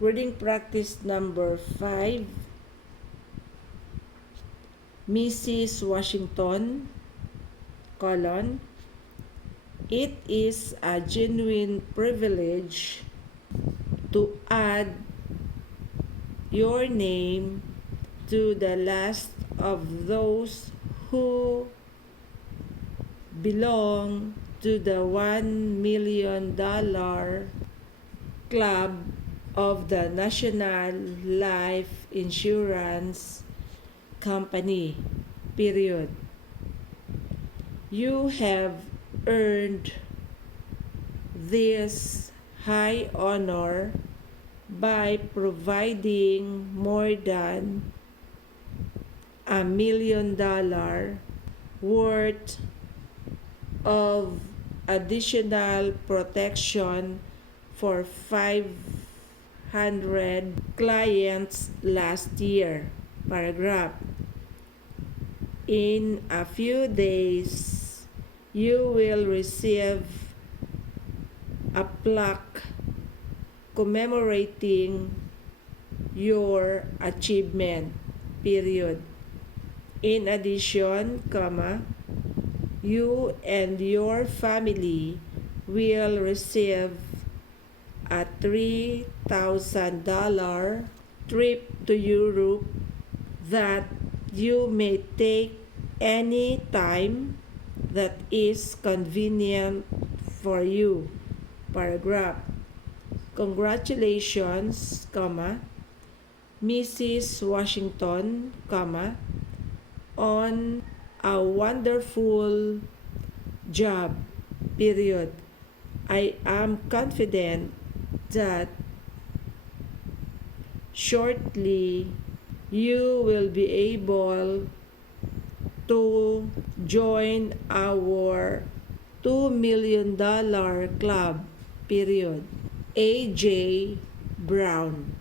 Reading practice number 5. Mrs. Washington, colon, it is a genuine privilege to add your name to the list of those who belong to the $1 million club of the National Life Insurance Company, period. You have earned this high honor by providing more than $1 million worth of additional protection for 500 clients last year. Paragraph. In a few days, you will receive a plaque commemorating your achievement, period. In addition, you and your family will receive a $3,000 trip to Europe that you may take any time that is convenient for you. Paragraph. Congratulations, Mrs. Washington, on a wonderful job, period. I am confident that shortly you will be able to join our $2 million club, period. A.J. Brown.